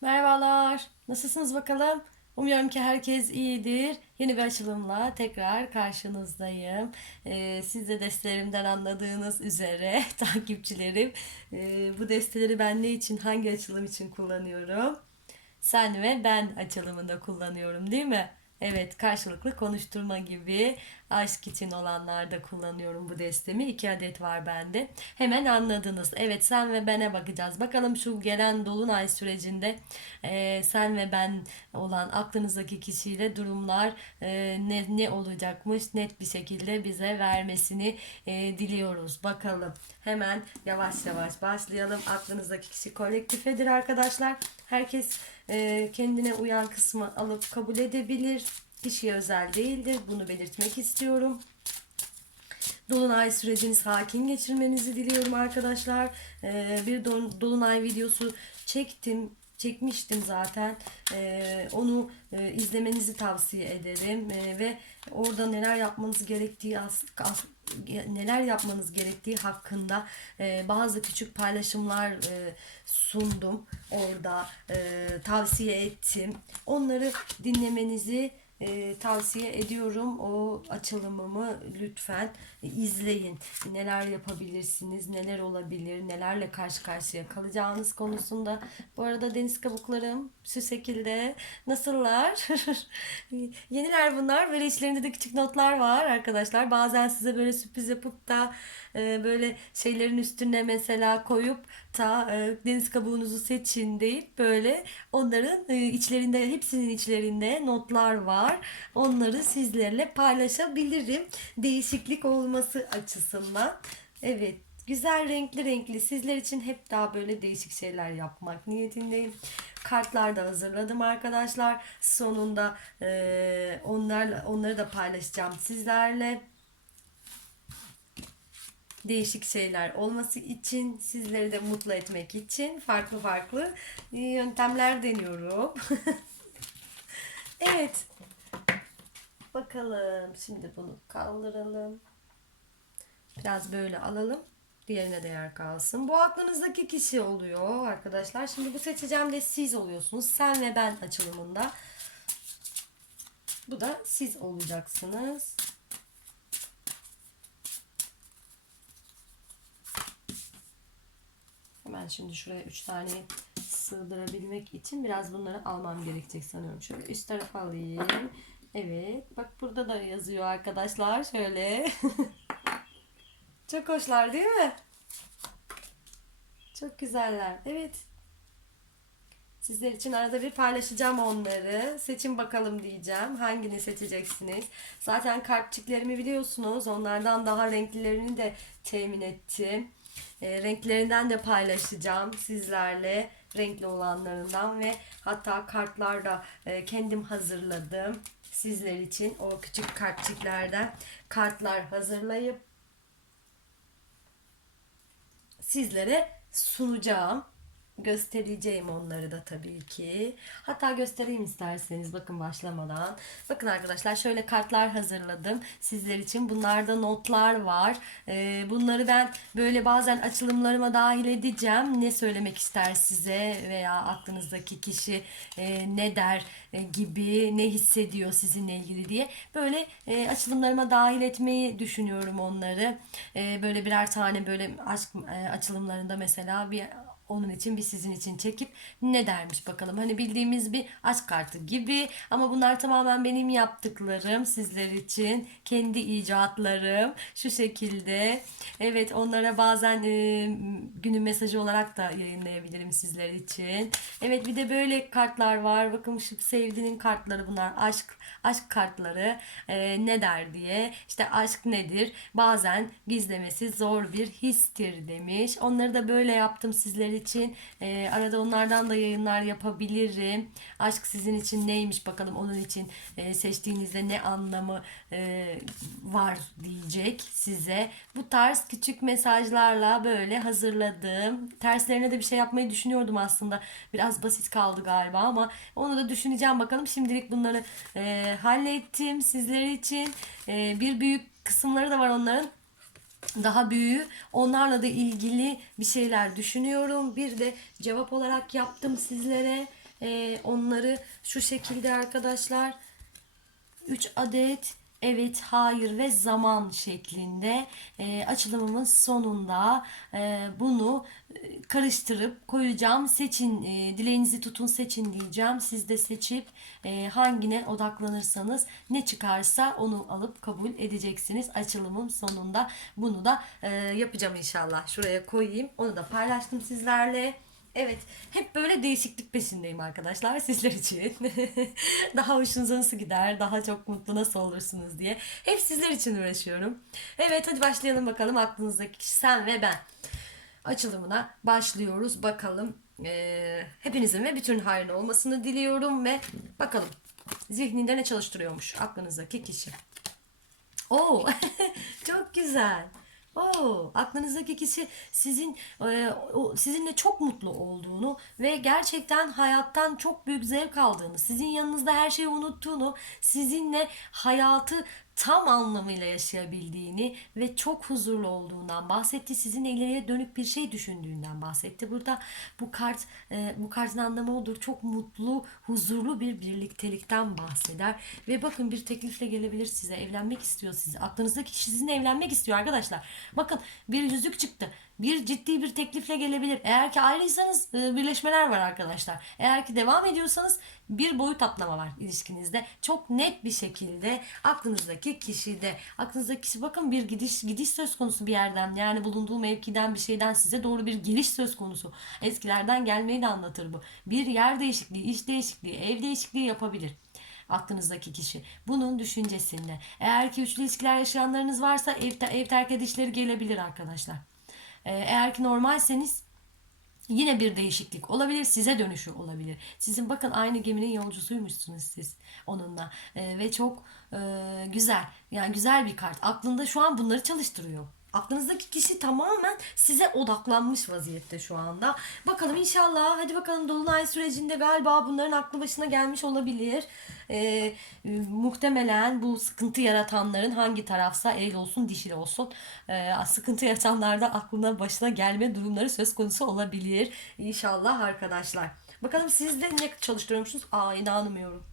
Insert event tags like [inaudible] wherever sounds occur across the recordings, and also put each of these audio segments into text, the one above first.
Merhabalar. Nasılsınız bakalım? Umuyorum ki herkes iyidir. Yeni bir açılımla tekrar karşınızdayım. Ee, siz de destelerimden anladığınız üzere [laughs] takipçilerim e, bu desteleri ben ne için hangi açılım için kullanıyorum? Sen ve ben açılımında kullanıyorum değil mi? Evet karşılıklı konuşturma gibi aşk için olanlarda kullanıyorum bu destemi. İki adet var bende. Hemen anladınız. Evet sen ve bene bakacağız. Bakalım şu gelen dolunay sürecinde e, sen ve ben olan aklınızdaki kişiyle durumlar e, ne, ne olacakmış net bir şekilde bize vermesini e, diliyoruz. Bakalım. Hemen yavaş yavaş başlayalım. Aklınızdaki kişi kolektifedir arkadaşlar. Herkes e, kendine uyan kısmı alıp kabul edebilir. Kişiye özel değildir. Bunu belirtmek istiyorum. Dolunay sürecini sakin geçirmenizi diliyorum arkadaşlar. Ee, bir Dolunay videosu çektim. Çekmiştim zaten. Ee, onu e, izlemenizi tavsiye ederim. Ee, ve orada neler yapmanız gerektiği as- as- neler yapmanız gerektiği hakkında e, bazı küçük paylaşımlar e, sundum. Orada e, tavsiye ettim. Onları dinlemenizi e, tavsiye ediyorum. O açılımımı lütfen izleyin. Neler yapabilirsiniz, neler olabilir, nelerle karşı karşıya kalacağınız konusunda. Bu arada deniz kabuklarım şu şekilde. Nasıllar? [laughs] Yeniler bunlar. Böyle içlerinde de küçük notlar var arkadaşlar. Bazen size böyle sürpriz yapıp da e, böyle şeylerin üstüne mesela koyup ta e, deniz kabuğunuzu seçin deyip böyle onların e, içlerinde hepsinin içlerinde notlar var. Onları sizlerle paylaşabilirim. Değişiklik olması açısından. Evet. Güzel renkli renkli sizler için hep daha böyle değişik şeyler yapmak niyetindeyim. Kartlar da hazırladım arkadaşlar. Sonunda e, onlarla onları da paylaşacağım sizlerle değişik şeyler olması için, sizleri de mutlu etmek için farklı farklı e, yöntemler deniyorum. [laughs] evet. Bakalım. Şimdi bunu kaldıralım. Biraz böyle alalım. Diğerine de yer kalsın. Bu aklınızdaki kişi oluyor arkadaşlar. Şimdi bu seçeceğim de siz oluyorsunuz. Sen ve ben açılımında. Bu da siz olacaksınız. Hemen şimdi şuraya 3 tane sığdırabilmek için biraz bunları almam gerekecek sanıyorum. Şöyle üst tarafa alayım. Evet. Bak burada da yazıyor arkadaşlar. Şöyle. [laughs] Çok hoşlar değil mi? Çok güzeller. Evet. Sizler için arada bir paylaşacağım onları. Seçin bakalım diyeceğim. Hangini seçeceksiniz? Zaten kartçiklerimi biliyorsunuz. Onlardan daha renklilerini de temin ettim. E, renklerinden de paylaşacağım sizlerle. Renkli olanlarından ve hatta kartlar da e, kendim hazırladım. Sizler için o küçük kartçiklerden kartlar hazırlayıp sizlere sunacağım. Göstereceğim onları da tabii ki. Hatta göstereyim isterseniz bakın başlamadan. Bakın arkadaşlar şöyle kartlar hazırladım sizler için. Bunlarda notlar var. Ee, bunları ben böyle bazen açılımlarıma dahil edeceğim. Ne söylemek ister size veya aklınızdaki kişi e, ne der e, gibi ne hissediyor sizinle ilgili diye. Böyle e, açılımlarıma dahil etmeyi düşünüyorum onları. E, böyle birer tane böyle aşk e, açılımlarında mesela bir onun için bir sizin için çekip ne dermiş bakalım. Hani bildiğimiz bir aşk kartı gibi ama bunlar tamamen benim yaptıklarım sizler için. Kendi icatlarım şu şekilde. Evet onlara bazen e, günün mesajı olarak da yayınlayabilirim sizler için. Evet bir de böyle kartlar var. Bakın şu sevginin kartları bunlar. Aşk aşk kartları e, ne der diye. İşte aşk nedir? Bazen gizlemesi zor bir histir demiş. Onları da böyle yaptım sizler. E, arada onlardan da yayınlar yapabilirim. Aşk sizin için neymiş bakalım onun için e, seçtiğinizde ne anlamı e, var diyecek size. Bu tarz küçük mesajlarla böyle hazırladım. Terslerine de bir şey yapmayı düşünüyordum aslında. Biraz basit kaldı galiba ama onu da düşüneceğim bakalım. Şimdilik bunları e, hallettim sizler için. E, bir büyük kısımları da var onların daha büyüğü. Onlarla da ilgili bir şeyler düşünüyorum. Bir de cevap olarak yaptım sizlere. Ee, onları şu şekilde arkadaşlar 3 adet evet, hayır ve zaman şeklinde e, açılımımın sonunda e, bunu e, karıştırıp koyacağım. Seçin, e, dileğinizi tutun seçin diyeceğim. Siz de seçip e, hangine odaklanırsanız ne çıkarsa onu alıp kabul edeceksiniz. Açılımın sonunda bunu da e, yapacağım inşallah. Şuraya koyayım. Onu da paylaştım sizlerle. Evet, hep böyle değişiklik peşindeyim arkadaşlar [laughs] sizler için. [laughs] daha hoşunuza nasıl gider, daha çok mutlu nasıl olursunuz diye. Hep sizler için uğraşıyorum. Evet, hadi başlayalım bakalım aklınızdaki kişi sen ve ben. Açılımına başlıyoruz. Bakalım eee, hepinizin ve bütün hayrına olmasını diliyorum ve bakalım zihninde ne çalıştırıyormuş aklınızdaki kişi. Oo, [laughs] çok güzel. Oo, aklınızdaki kişi sizin e, sizinle çok mutlu olduğunu ve gerçekten hayattan çok büyük zevk aldığını, sizin yanınızda her şeyi unuttuğunu, sizinle hayatı tam anlamıyla yaşayabildiğini ve çok huzurlu olduğundan bahsetti. Sizin ileriye dönük bir şey düşündüğünden bahsetti. Burada bu kart e, bu kartın anlamı odur. Çok mutlu, huzurlu bir birliktelikten bahseder ve bakın bir teklifle gelebilir size. Evlenmek istiyor sizi. Aklınızdaki kişi sizinle evlenmek istiyor arkadaşlar. Bakın bir yüzük çıktı. Bir ciddi bir teklifle gelebilir. Eğer ki ayrıysanız e, birleşmeler var arkadaşlar. Eğer ki devam ediyorsanız bir boyut atlama var ilişkinizde. Çok net bir şekilde aklınızdaki kişide. Aklınızdaki kişi bakın bir gidiş gidiş söz konusu bir yerden. Yani bulunduğu mevkiden bir şeyden size doğru bir geliş söz konusu. Eskilerden gelmeyi de anlatır bu. Bir yer değişikliği, iş değişikliği, ev değişikliği yapabilir aklınızdaki kişi. Bunun düşüncesinde. Eğer ki üçlü ilişkiler yaşayanlarınız varsa ev, ev terk edişleri gelebilir arkadaşlar. Ee, Eğer ki normalseniz Yine bir değişiklik olabilir, size dönüşü olabilir. Sizin bakın aynı geminin yolcusuymuşsunuz siz onunla Ee, ve çok e, güzel, yani güzel bir kart. Aklında şu an bunları çalıştırıyor. Aklınızdaki kişi tamamen size odaklanmış vaziyette şu anda. Bakalım inşallah, hadi bakalım Dolunay sürecinde galiba bunların aklı başına gelmiş olabilir. Ee, muhtemelen bu sıkıntı yaratanların hangi tarafsa eril olsun dişil olsun e, sıkıntı yaratanlarda aklına başına gelme durumları söz konusu olabilir. İnşallah arkadaşlar. Bakalım siz de ne çalıştırıyormuşsunuz? Aa inanmıyorum.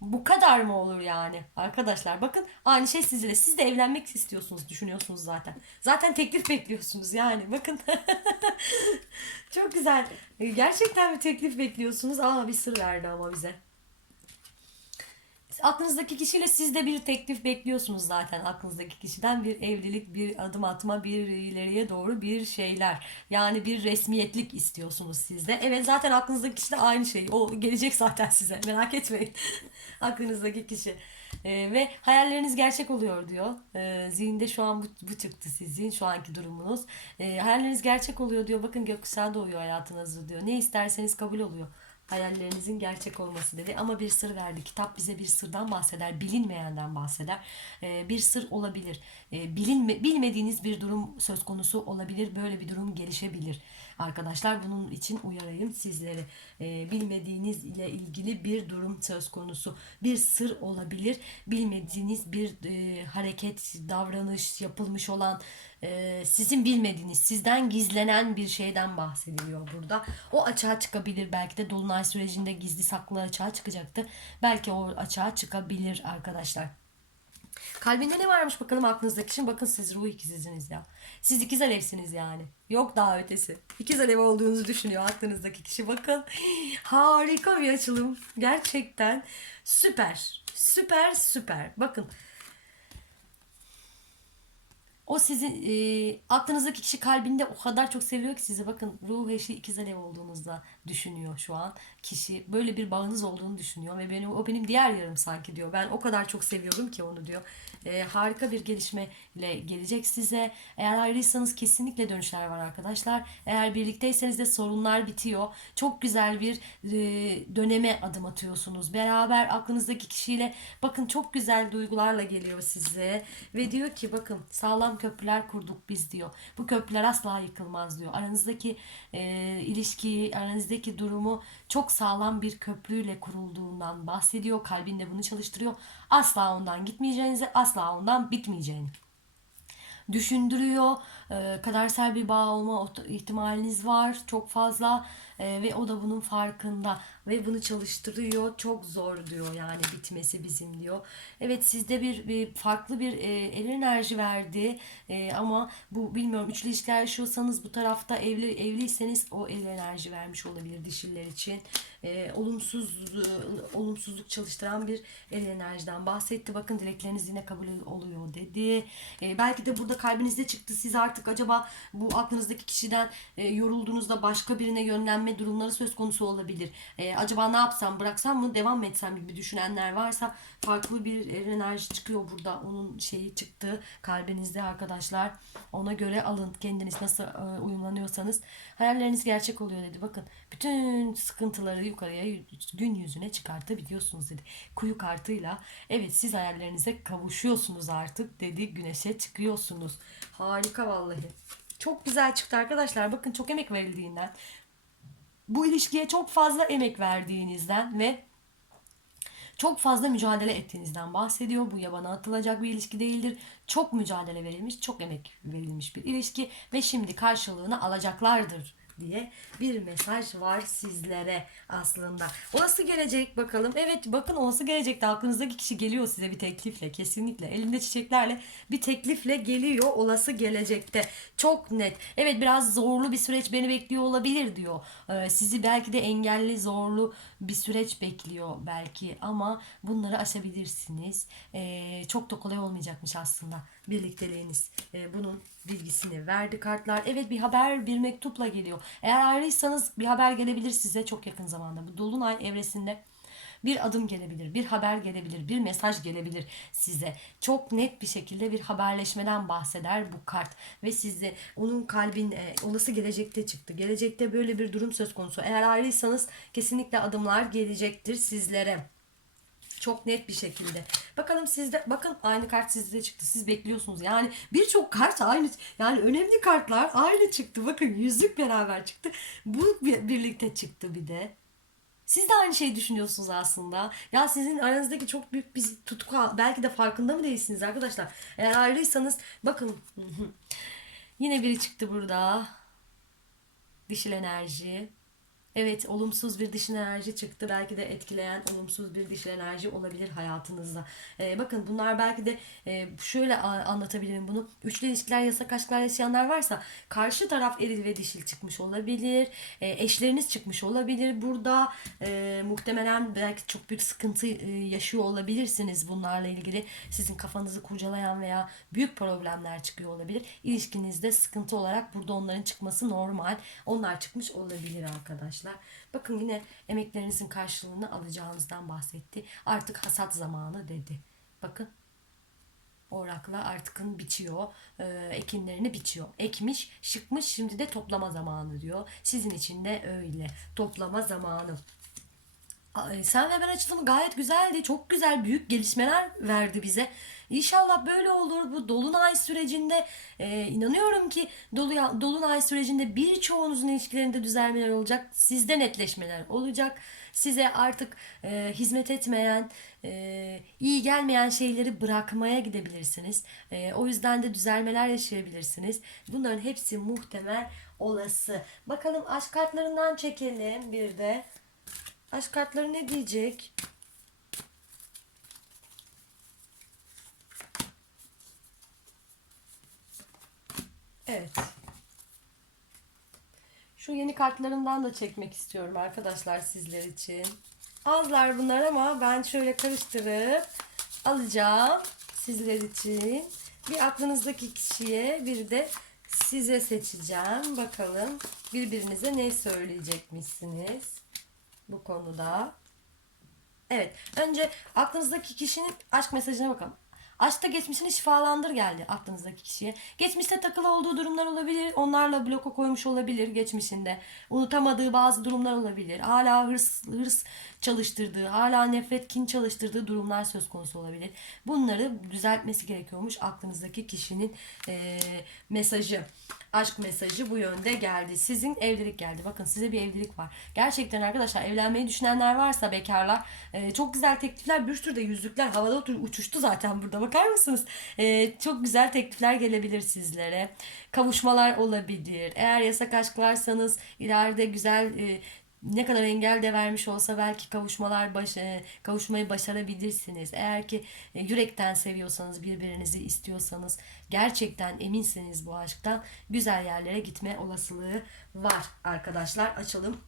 Bu kadar mı olur yani? Arkadaşlar bakın aynı şey sizde de. Siz de evlenmek istiyorsunuz, düşünüyorsunuz zaten. Zaten teklif [laughs] bekliyorsunuz yani. Bakın. [laughs] Çok güzel. Gerçekten bir teklif bekliyorsunuz. Aa bir sır verdi ama bize. Aklınızdaki kişiyle siz de bir teklif bekliyorsunuz zaten aklınızdaki kişiden bir evlilik, bir adım atma, bir ileriye doğru bir şeyler. Yani bir resmiyetlik istiyorsunuz siz de. Evet zaten aklınızdaki kişi de aynı şey. O gelecek zaten size. [laughs] Merak etmeyin. [laughs] aklınızdaki kişi. Ee, ve hayalleriniz gerçek oluyor diyor. Ee, zihinde şu an bu, bu çıktı sizin şu anki durumunuz. Ee, hayalleriniz gerçek oluyor diyor. Bakın gökkuşağı doğuyor hayatınızda diyor. Ne isterseniz kabul oluyor hayallerinizin gerçek olması dedi. Ama bir sır verdi. Kitap bize bir sırdan bahseder. Bilinmeyenden bahseder. Ee, bir sır olabilir. Ee, bilinme, bilmediğiniz bir durum söz konusu olabilir. Böyle bir durum gelişebilir. Arkadaşlar bunun için uyarayım sizleri. Ee, bilmediğiniz ile ilgili bir durum söz konusu. Bir sır olabilir. Bilmediğiniz bir e, hareket, davranış yapılmış olan e, sizin bilmediğiniz, sizden gizlenen bir şeyden bahsediliyor burada. O açığa çıkabilir. Belki de Dolunay sürecinde gizli saklı açığa çıkacaktı. Belki o açığa çıkabilir arkadaşlar. Kalbinde ne varmış bakalım aklınızdaki şimdi bakın siz ruh ikizisiniz ya. Siz ikiz alevsiniz yani. Yok daha ötesi. İkiz alev olduğunuzu düşünüyor aklınızdaki kişi. Bakın [gasps] harika bir açılım. Gerçekten süper. Süper süper. Bakın o sizin e, aklınızdaki kişi kalbinde o kadar çok seviyor ki sizi. Bakın ruh eşi ikiz alev olduğunuzda düşünüyor şu an. Kişi böyle bir bağınız olduğunu düşünüyor ve benim o benim diğer yarım sanki diyor. Ben o kadar çok seviyorum ki onu diyor. E, harika bir gelişmeyle gelecek size. Eğer ayrıysanız kesinlikle dönüşler var arkadaşlar. Eğer birlikteyseniz de sorunlar bitiyor. Çok güzel bir e, döneme adım atıyorsunuz. Beraber aklınızdaki kişiyle bakın çok güzel duygularla geliyor size ve diyor ki bakın sağlam köprüler kurduk biz diyor. Bu köprüler asla yıkılmaz diyor. Aranızdaki e, ilişkiyi, aranızdaki durumu çok sağlam bir köprüyle kurulduğundan bahsediyor. Kalbinde bunu çalıştırıyor. Asla ondan gitmeyeceğinizi, asla ondan bitmeyeceğini düşündürüyor. E, kadersel bir bağ olma ihtimaliniz var çok fazla. Ee, ve o da bunun farkında ve bunu çalıştırıyor. Çok zor diyor yani bitmesi bizim diyor. Evet sizde bir, bir farklı bir e, el enerji verdi E, ama bu bilmiyorum üçlü ilişkiler yaşıyorsanız bu tarafta evli evliyseniz o el enerji vermiş olabilir dişiller için. E, olumsuz e, olumsuzluk çalıştıran bir el enerjiden bahsetti. Bakın dilekleriniz yine kabul oluyor dedi. E, belki de burada kalbinizde çıktı. Siz artık acaba bu aklınızdaki kişiden e, yorulduğunuzda başka birine yönlenme durumları söz konusu olabilir. E, acaba ne yapsam bıraksam mı devam mı etsem gibi düşünenler varsa farklı bir enerji çıkıyor burada. Onun şeyi çıktı kalbinizde arkadaşlar. Ona göre alın kendiniz nasıl e, uyumlanıyorsanız hayalleriniz gerçek oluyor dedi. Bakın bütün sıkıntıları yukarıya gün yüzüne çıkartabiliyorsunuz dedi. Kuyu kartıyla evet siz hayallerinize kavuşuyorsunuz artık dedi. Güneşe çıkıyorsunuz. Harika vallahi. Çok güzel çıktı arkadaşlar. Bakın çok emek verildiğinden. Bu ilişkiye çok fazla emek verdiğinizden ve çok fazla mücadele ettiğinizden bahsediyor. Bu yabana atılacak bir ilişki değildir. Çok mücadele verilmiş, çok emek verilmiş bir ilişki ve şimdi karşılığını alacaklardır diye bir mesaj var sizlere aslında. Olası gelecek bakalım. Evet bakın olası gelecekte aklınızdaki kişi geliyor size bir teklifle kesinlikle. Elinde çiçeklerle bir teklifle geliyor olası gelecekte. Çok net. Evet biraz zorlu bir süreç beni bekliyor olabilir diyor. Ee, sizi belki de engelli zorlu bir süreç bekliyor belki ama bunları aşabilirsiniz. Ee, çok da kolay olmayacakmış aslında birlikteliğiniz. Ee, bunun bilgisini verdi kartlar. Evet bir haber bir mektupla geliyor. Eğer ayrıysanız bir haber gelebilir size çok yakın zamanda. Bu dolunay evresinde bir adım gelebilir, bir haber gelebilir, bir mesaj gelebilir size. Çok net bir şekilde bir haberleşmeden bahseder bu kart ve sizi onun kalbin e, olası gelecekte çıktı. Gelecekte böyle bir durum söz konusu. Eğer ayrıysanız kesinlikle adımlar gelecektir sizlere. Çok net bir şekilde. Bakalım sizde bakın aynı kart sizde çıktı. Siz bekliyorsunuz. Yani birçok kart aynı yani önemli kartlar aynı çıktı. Bakın yüzük beraber çıktı. Bu bir- birlikte çıktı bir de. Siz de aynı şeyi düşünüyorsunuz aslında. Ya sizin aranızdaki çok büyük bir tutku belki de farkında mı değilsiniz arkadaşlar? Eğer ayrıysanız bakın [laughs] yine biri çıktı burada. Dişil enerji. Evet, olumsuz bir dişil enerji çıktı. Belki de etkileyen olumsuz bir dişil enerji olabilir hayatınızda. Ee, bakın bunlar belki de e, şöyle anlatabilirim bunu. Üçlü ilişkiler, yasak aşklar yaşayanlar varsa karşı taraf eril ve dişil çıkmış olabilir. E, eşleriniz çıkmış olabilir. Burada e, muhtemelen belki çok büyük sıkıntı e, yaşıyor olabilirsiniz bunlarla ilgili. Sizin kafanızı kurcalayan veya büyük problemler çıkıyor olabilir. İlişkinizde sıkıntı olarak burada onların çıkması normal. Onlar çıkmış olabilir arkadaşlar. Bakın yine emeklerinizin karşılığını alacağınızdan bahsetti. Artık hasat zamanı dedi. Bakın orakla artıkın biçiyor. e, ekinlerini biçiyor. Ekmiş, şıkmış şimdi de toplama zamanı diyor. Sizin için de öyle. Toplama zamanı. Ay, Sen ve ben açılımı gayet güzeldi. Çok güzel büyük gelişmeler verdi bize. İnşallah böyle olur. Bu dolunay sürecinde e, inanıyorum ki dolu, dolunay sürecinde birçoğunuzun ilişkilerinde düzelmeler olacak. Sizde netleşmeler olacak. Size artık e, hizmet etmeyen, e, iyi gelmeyen şeyleri bırakmaya gidebilirsiniz. E, o yüzden de düzelmeler yaşayabilirsiniz. Bunların hepsi muhtemel olası. Bakalım aşk kartlarından çekelim bir de. Aşk kartları ne diyecek? Evet. Şu yeni kartlarımdan da çekmek istiyorum arkadaşlar sizler için. Azlar bunlar ama ben şöyle karıştırıp alacağım sizler için. Bir aklınızdaki kişiye bir de size seçeceğim. Bakalım birbirinize ne söyleyecekmişsiniz bu konuda. Evet. Önce aklınızdaki kişinin aşk mesajına bakalım. Aşkta geçmişini şifalandır geldi aklınızdaki kişiye. Geçmişte takılı olduğu durumlar olabilir. Onlarla bloka koymuş olabilir geçmişinde. Unutamadığı bazı durumlar olabilir. Hala hırs, hırs çalıştırdığı, hala nefret, kin çalıştırdığı durumlar söz konusu olabilir. Bunları düzeltmesi gerekiyormuş aklınızdaki kişinin e, mesajı. Aşk mesajı bu yönde geldi. Sizin evlilik geldi. Bakın size bir evlilik var. Gerçekten arkadaşlar evlenmeyi düşünenler varsa bekarlar e, çok güzel teklifler bir sürü de yüzükler havada uçuştu zaten burada bakar mısınız? E, çok güzel teklifler gelebilir sizlere. Kavuşmalar olabilir. Eğer yasak aşklarsanız ileride güzel e, ne kadar engel de vermiş olsa belki kavuşmalar baş, e, kavuşmayı başarabilirsiniz. Eğer ki e, yürekten seviyorsanız birbirinizi istiyorsanız gerçekten eminsiniz bu aşktan güzel yerlere gitme olasılığı var arkadaşlar. Açalım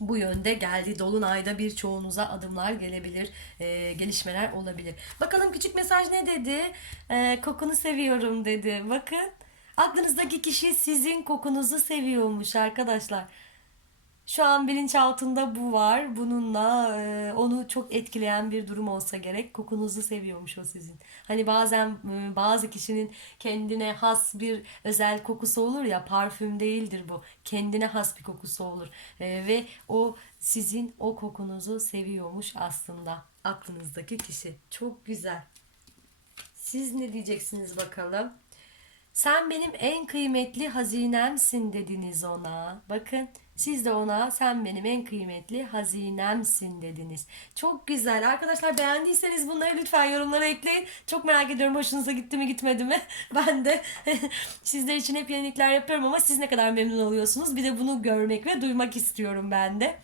bu yönde geldi. Dolunayda birçoğunuza adımlar gelebilir, e, gelişmeler olabilir. Bakalım küçük mesaj ne dedi? E, kokunu seviyorum dedi. Bakın aklınızdaki kişi sizin kokunuzu seviyormuş arkadaşlar. Şu an bilinçaltında bu var. Bununla e, onu çok etkileyen bir durum olsa gerek. Kokunuzu seviyormuş o sizin. Hani bazen e, bazı kişinin kendine has bir özel kokusu olur ya parfüm değildir bu. Kendine has bir kokusu olur. E, ve o sizin o kokunuzu seviyormuş aslında. Aklınızdaki kişi. Çok güzel. Siz ne diyeceksiniz bakalım? Sen benim en kıymetli hazinemsin dediniz ona. Bakın siz de ona sen benim en kıymetli hazinemsin dediniz. Çok güzel. Arkadaşlar beğendiyseniz bunları lütfen yorumlara ekleyin. Çok merak ediyorum hoşunuza gitti mi gitmedi mi? [laughs] Ben de [laughs] sizler için hep yenilikler yapıyorum ama siz ne kadar memnun oluyorsunuz? Bir de bunu görmek ve duymak istiyorum ben de.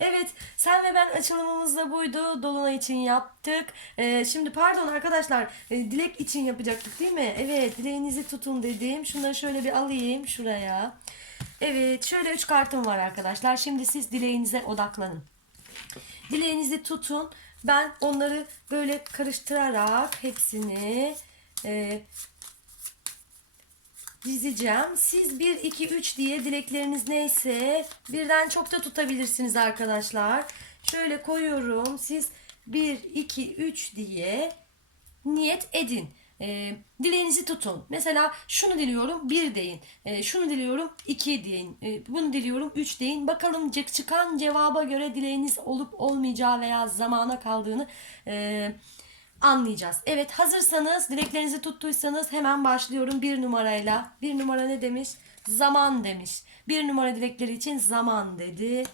Evet, sen ve ben açılımımız da buydu. Dolunay için yaptık. Ee, şimdi pardon arkadaşlar, e, dilek için yapacaktık değil mi? Evet, dileğinizi tutun dedim. Şunları şöyle bir alayım şuraya. Evet, şöyle üç kartım var arkadaşlar. Şimdi siz dileğinize odaklanın. Dileğinizi tutun. Ben onları böyle karıştırarak hepsini e, dizeceğim. Siz 1, 2, 3 diye dilekleriniz neyse birden çok da tutabilirsiniz arkadaşlar. Şöyle koyuyorum. Siz 1, 2, 3 diye niyet edin. E, dileğinizi tutun. Mesela şunu diliyorum 1 deyin. E, şunu diliyorum 2 deyin. E, bunu diliyorum 3 deyin. Bakalım çıkan cevaba göre dileğiniz olup olmayacağı veya zamana kaldığını e, anlayacağız. Evet hazırsanız dileklerinizi tuttuysanız hemen başlıyorum bir numarayla. Bir numara ne demiş? Zaman demiş. Bir numara dilekleri için zaman dedi.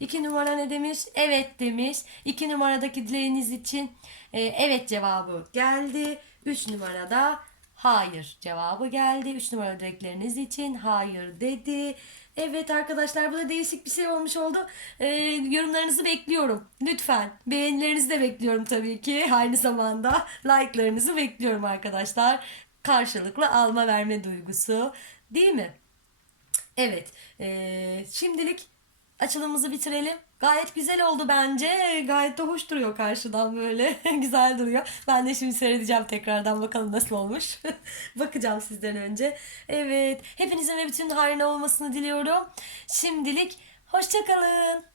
İki numara ne demiş? Evet demiş. İki numaradaki dileğiniz için e, evet cevabı geldi. Üç numarada hayır cevabı geldi. Üç numara dilekleriniz için hayır dedi. Evet arkadaşlar bu da değişik bir şey olmuş oldu. Ee, yorumlarınızı bekliyorum. Lütfen. Beğenilerinizi de bekliyorum tabii ki. Aynı zamanda like'larınızı bekliyorum arkadaşlar. Karşılıklı alma verme duygusu. Değil mi? Evet. ee, şimdilik açılımımızı bitirelim. Gayet güzel oldu bence. Gayet de hoş duruyor karşıdan böyle. [laughs] güzel duruyor. Ben de şimdi seyredeceğim tekrardan bakalım nasıl olmuş. [laughs] Bakacağım sizden önce. Evet. Hepinizin ve bütün hayrına olmasını diliyorum. Şimdilik hoşçakalın.